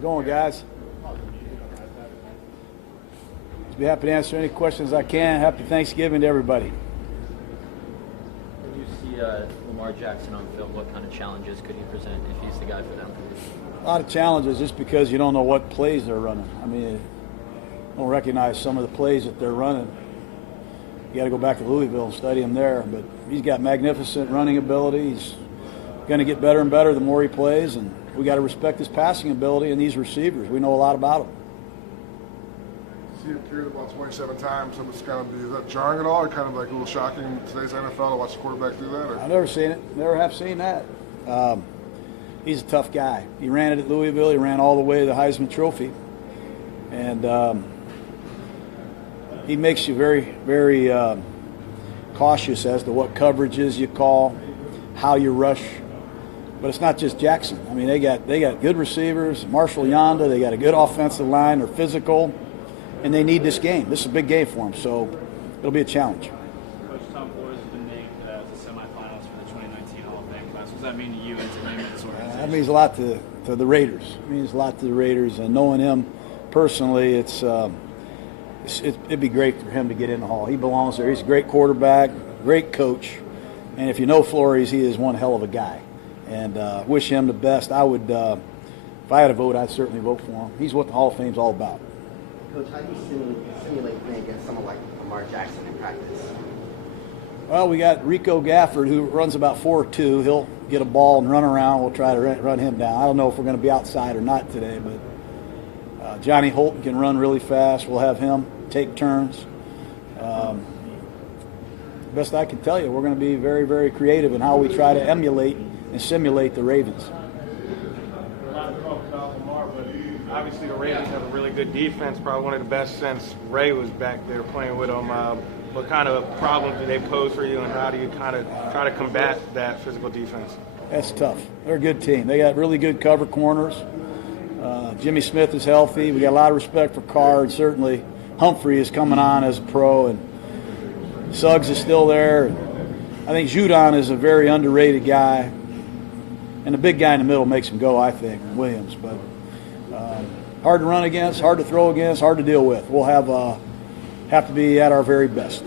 it going, guys? Be happy to answer any questions I can. Happy Thanksgiving to everybody. When you see Lamar Jackson on film, what kind of challenges could he present if he's the guy for them? A lot of challenges just because you don't know what plays they're running. I mean, you don't recognize some of the plays that they're running. You got to go back to Louisville and study him there. But he's got magnificent running ability. He's going to get better and better the more he plays, and we got to respect his passing ability and these receivers. We know a lot about them. See him carried about 27 times. So it's kind of, is that jarring at all, or kind of like a little shocking in today's NFL to watch the quarterback do that? Or? I've never seen it. Never have seen that. He's a tough guy. He ran it at Louisville. He ran all the way to the Heisman Trophy. And he makes you very, very cautious as to what coverages you call, how you rush. But it's not just Jackson. I mean, they got good receivers, Marshall Yonda. They got a good offensive line. They're physical, and they need this game. This is a big game for them, so it'll be a challenge. Coach, Tom Flores has been named as the semifinals for the 2019 Hall of Fame class. What does that mean to you and to name this organization? That means a lot to the Raiders. It means a lot to the Raiders, and knowing him personally, it'd be great for him to get in the Hall. He belongs there. He's a great quarterback, great coach, and if you know Flores, he is one hell of a guy. And wish him the best. I would, if I had a vote, I'd certainly vote for him. He's what the Hall of Fame's all about. Coach, how do you simulate playing against someone like Lamar Jackson in practice? Well, we got Rico Gafford, who runs about 4'2". He'll get a ball and run around. We'll try to run him down. I don't know if we're going to be outside or not today, but Johnny Holton can run really fast. We'll have him take turns. Best I can tell you, we're going to be very, very creative in how we try to emulate and simulate the Ravens. A lot of talk about Lamar, but obviously the Ravens have a really good defense, probably one of the best since Ray was back there playing with them. What kind of problems do they pose for you, and how do you kind of try to combat that physical defense? That's tough. They're a good team. They got really good cover corners. Jimmy Smith is healthy. We got a lot of respect for Carr, and certainly Humphrey is coming on as a pro, and Suggs is still there. I think Judon is a very underrated guy. And the big guy in the middle makes him go, I think, Williams. But hard to run against, hard to throw against, hard to deal with. We'll have to be at our very best.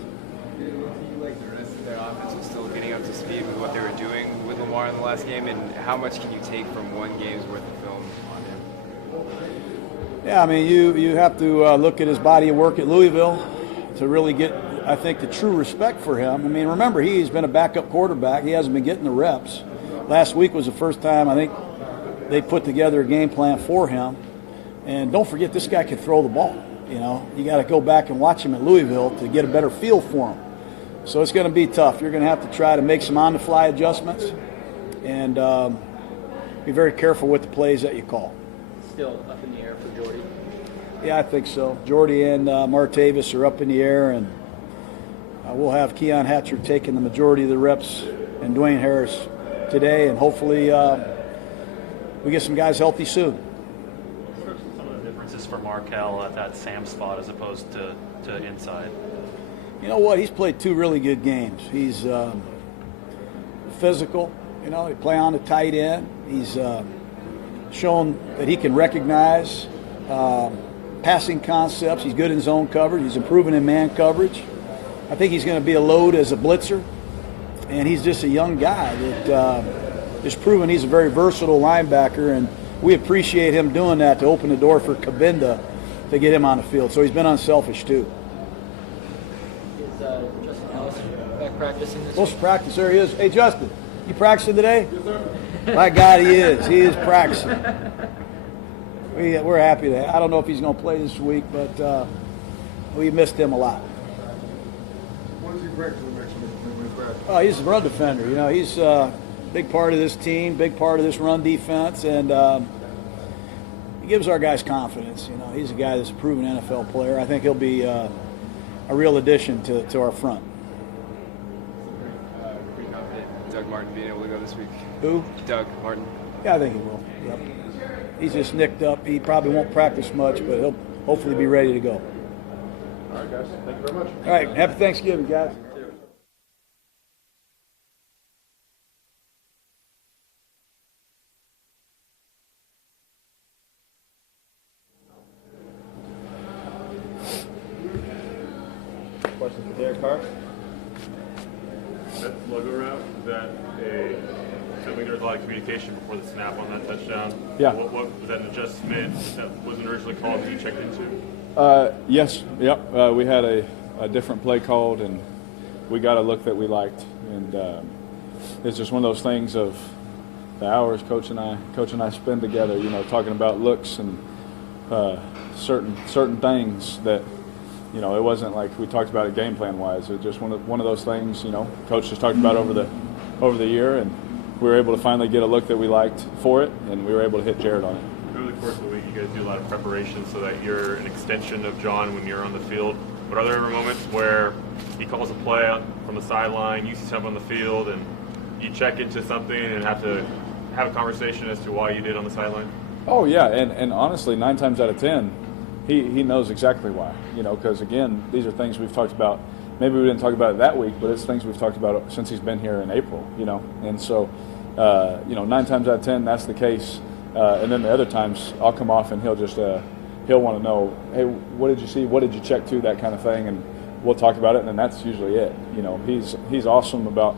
Do you like the rest of their offense was still getting up to speed with what they were doing with Lamar in the last game? And how much can you take from one game's worth of film on him? Yeah, I mean, you have to look at his body of work at Louisville to really get, I think, the true respect for him. I mean, remember, he's been a backup quarterback. He hasn't been getting the reps. Last week was the first time I think they put together a game plan for him. And don't forget, this guy can throw the ball. You know, you got to go back and watch him at Louisville to get a better feel for him. So it's going to be tough. You're going to have to try to make some on-the-fly adjustments and be very careful with the plays that you call. Still up in the air for Jordy? Yeah, I think so. Jordy and Martavis are up in the air, and we'll have Keon Hatcher taking the majority of the reps and Dwayne Harris today, and hopefully we get some guys healthy soon. What are some of the differences for Markel at that Sam spot as opposed to inside? You know what? He's played two really good games. He's physical. You know, he play on the tight end. He's shown that he can recognize passing concepts. He's good in zone coverage. He's improving in man coverage. I think he's going to be a load as a blitzer. And he's just a young guy that has proven he's a very versatile linebacker, and we appreciate him doing that to open the door for Cabinda to get him on the field. So he's been unselfish too. Is Justin Ellis back practicing this Supposed week? to practice. There he is. Hey, Justin, you practicing today? Yes, sir. My God, he is. He is practicing. We're happy that. I don't know if he's going to play this week, but we missed him a lot. What does he bring to the mix when he's back? Oh, he's a run defender. You know, he's a big part of this team, big part of this run defense, and he gives our guys confidence. You know, he's a guy that's a proven NFL player. I think he'll be a real addition to our front. Pretty confident Doug Martin being able to go this week. Who? Doug Martin. Yeah, I think he will. Yep. He's just nicked up. He probably won't practice much, but he'll hopefully be ready to go. All right, guys. Thank you very much. All right. Happy Thanksgiving, guys. question for Derek Carr. That logo route, is that I think there was a lot of communication before the snap on that touchdown. Yeah. What was that an adjustment that wasn't originally called that you checked into? Yes. Yep. We had a different play called, and we got a look that we liked. And it's just one of those things of the hours Coach and I spend together, talking about looks and certain things that, it wasn't like we talked about it game plan wise. It was just one of those things, Coach just talked about over the year, and we were able to finally get a look that we liked for it, and we were able to hit Jared on it. Over the course of the week, you guys do a lot of preparation so that you're an extension of Jon when you're on the field. But are there ever moments where he calls a play from the sideline, you see something on the field, and you check into something and have to have a conversation as to why you did on the sideline? Oh, yeah, and honestly, 9 times out of 10, he knows exactly why. Because, again, these are things we've talked about. Maybe we didn't talk about it that week, but it's things we've talked about since he's been here in April, And so, 9 times out of 10, that's the case. And then the other times, I'll come off and he'll just he'll want to know, hey, what did you see? What did you check to? That kind of thing. And we'll talk about it, and then that's usually it. He's awesome about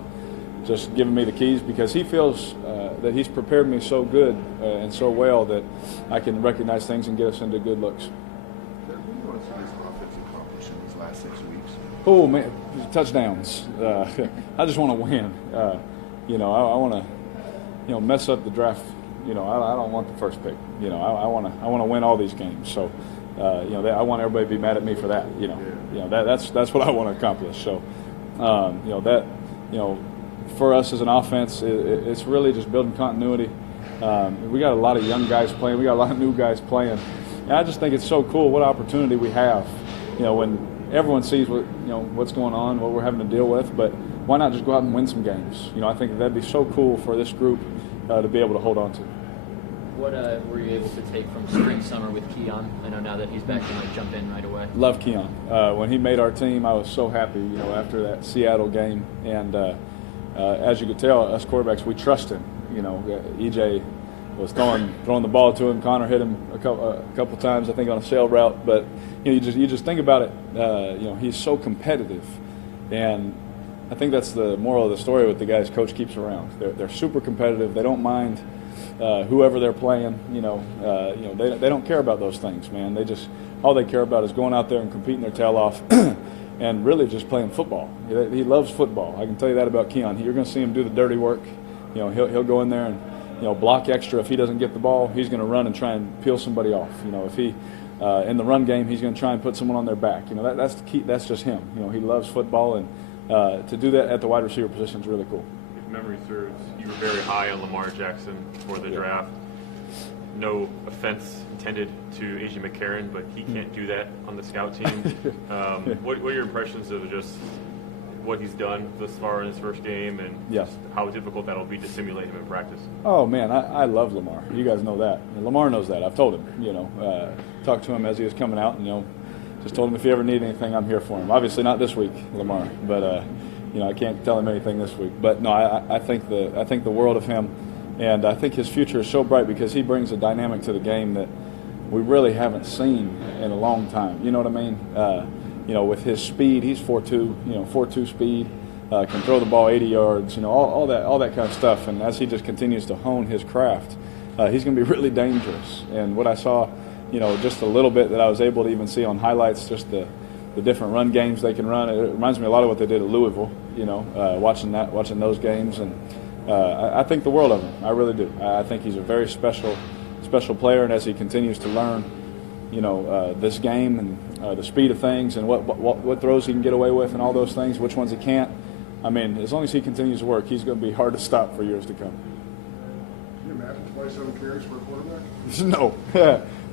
just giving me the keys because he feels that he's prepared me so good and so well that I can recognize things and get us into good looks. What do you want to see this offense accomplish in these last 6 weeks? Oh, man, touchdowns. I just want to win. I want to, mess up the draft. I don't want the first pick. I want to win all these games. So, I want everybody to be mad at me for that. That's what I want to accomplish. So, for us as an offense, it's really just building continuity. We got a lot of young guys playing. We got a lot of new guys playing. And I just think it's so cool what opportunity we have. When everyone sees what's going on, what we're having to deal with, but why not just go out and win some games? I think that'd be so cool for this group to be able to hold on to. What were you able to take from spring summer with Keon? I know now that he's back, you might jump in right away. Love Keon. When he made our team, I was so happy. After that Seattle game, and as you could tell, us quarterbacks, we trust him. EJ was throwing the ball to him. Connor hit him a couple times, I think, on a sail route. But you just think about it. He's so competitive, and I think that's the moral of the story with the guys Coach keeps around. They're super competitive. They don't mind whoever they're playing. They don't care about those things, man. All they care about is going out there and competing their tail off. And really just playing football. He loves football. I can tell you that about Keon. You're going to see him do the dirty work. He'll go in there and block extra. If he doesn't get the ball, he's going to run and try and peel somebody off. If he in the run game, he's going to try and put someone on their back. That's the key. That's just him. He loves football, and to do that at the wide receiver position is really cool. If memory serves, you were very high on Lamar Jackson for the draft. No offense intended to A.J. McCarron, but he can't do that on the scout team. What are your impressions of just what he's done thus far in his first game, and how difficult that'll be to simulate him in practice? Oh, man, I love Lamar. You guys know that. And Lamar knows that. I've told him, talked to him as he was coming out, and, just told him if he ever need anything, I'm here for him. Obviously not this week, Lamar, but, I can't tell him anything this week. But, no, I think the world of him. And I think his future is so bright because he brings a dynamic to the game that we really haven't seen in a long time. You know what I mean? With his speed, he's 4.2, 4.2 speed, can throw the ball 80 yards, all that kind of stuff. And as he just continues to hone his craft, he's going to be really dangerous. And what I saw, just a little bit that I was able to even see on highlights, just the different run games they can run. It reminds me a lot of what they did at Louisville, watching those games. And I think the world of him. I really do. I think he's a very special player, and as he continues to learn, this game and the speed of things and what throws he can get away with and all those things, which ones he can't. I mean, as long as he continues to work, he's going to be hard to stop for years to come. Can you imagine 27 carries for a quarterback? No.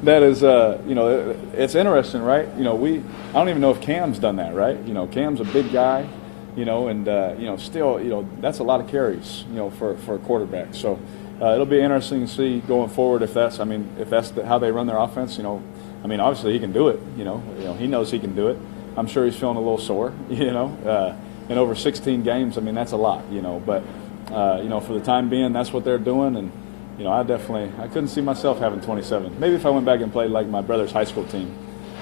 That is, it's interesting, right? I don't even know if Cam's done that, right? Cam's a big guy. Still, that's a lot of carries, for a quarterback. So it'll be interesting to see going forward if that's how they run their offense. Obviously he can do it. He knows he can do it. I'm sure he's feeling a little sore. In over 16 games, that's a lot. But for the time being, that's what they're doing, and I couldn't see myself having 27. Maybe if I went back and played like my brother's high school team,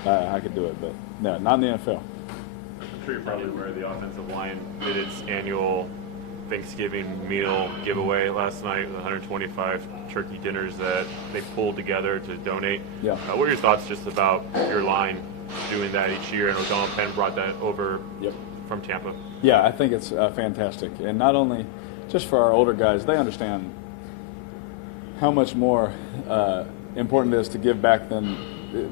I could do it. But no, not in the NFL. I'm sure you're probably aware the offensive line did its annual Thanksgiving meal giveaway last night with 125 turkey dinners that they pulled together to donate. Yeah. What are your thoughts just about your line doing that each year? And O'Donnell Penn brought that over from Tampa. Yeah, I think it's fantastic. And not only just for our older guys, they understand how much more important it is to give back than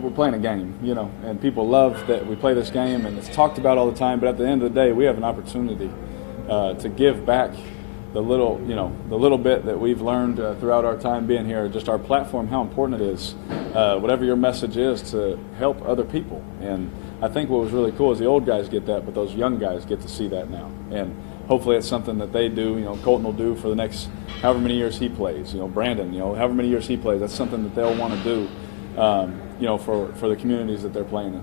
we're playing a game, you know, and people love that we play this game and it's talked about all the time, but at the end of the day, we have an opportunity to give back the little bit that we've learned throughout our time being here, just our platform, how important it is, whatever your message is, to help other people. And I think what was really cool is the old guys get that, but those young guys get to see that now. And hopefully it's something that they do, you know, Colton will do for the next however many years he plays, you know, Brandon, you know, however many years he plays, that's something that they'll want to do, you know, for the communities that they're playing in.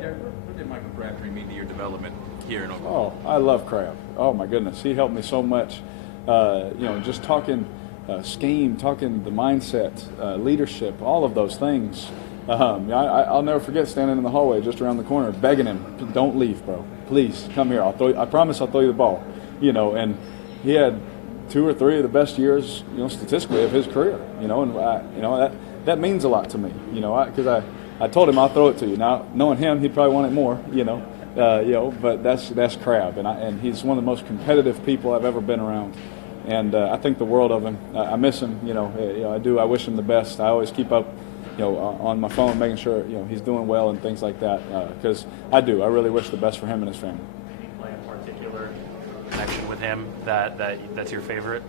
Derek, what did Michael Crabtree mean to your development here in Oklahoma? Oh, I love Crab. Oh, my goodness. He helped me so much. You know, just talking scheme, talking the mindset, leadership, all of those things. I'll never forget standing in the hallway just around the corner begging him, don't leave, bro. Please, come here. I promise I'll throw you the ball. You know, and he had 2 or 3 of the best years, you know, statistically of his career. You know, and you know, that means a lot to me, you know, because I told him I'll throw it to you. Now, knowing him, he'd probably want it more, you know, but that's Crab, and he's one of the most competitive people I've ever been around, and I think the world of him. I miss him, you know, I do. I wish him the best. I always keep up, you know, on my phone, making sure, you know, he's doing well and things like that, because I do. I really wish the best for him and his family. Any play in particular connection with him that's your favorite?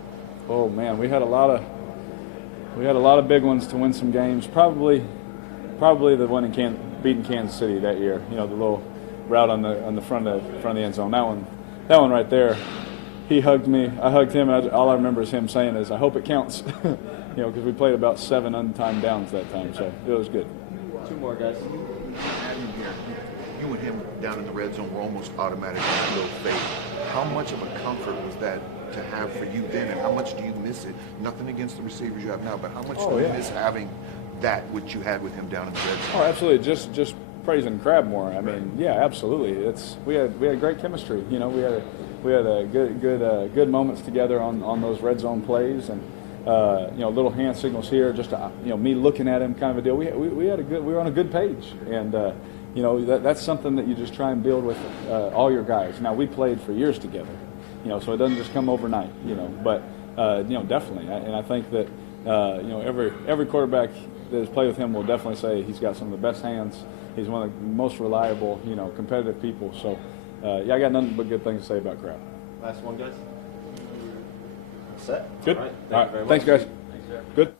Oh man, we had a lot of big ones to win some games. Probably the one in beating Kansas City that year. You know, the little route on the front of the end zone. That one right there. He hugged me. I hugged him. And all I remember is him saying is, "I hope it counts." You know, because we played about 7 untimed downs that time, so it was good. 2 more guys. You and him down in the red zone were almost automatic in your faith. How much of a comfort was that to have for you then, and how much do you miss it? Nothing against the receivers you have now, but how much do you miss having that which you had with him down in the red zone? Oh, absolutely. Just praising Crab more. I mean, yeah, absolutely. We had great chemistry. You know, we had a good moments together on those red zone plays, and you know, little hand signals here, just to, you know, me looking at him, kind of a deal. We were on a good page, and you know, that's something that you just try and build with all your guys. Now, we played for years together, you know, so it doesn't just come overnight, you know. But you know, definitely, and I think that you know, every quarterback that has played with him will definitely say he's got some of the best hands. He's one of the most reliable, you know, competitive people. So yeah, I got nothing but good things to say about Crab. Last one, guys. Set. Good. All right. All right. Thanks, guys. Thanks, Derek. Good.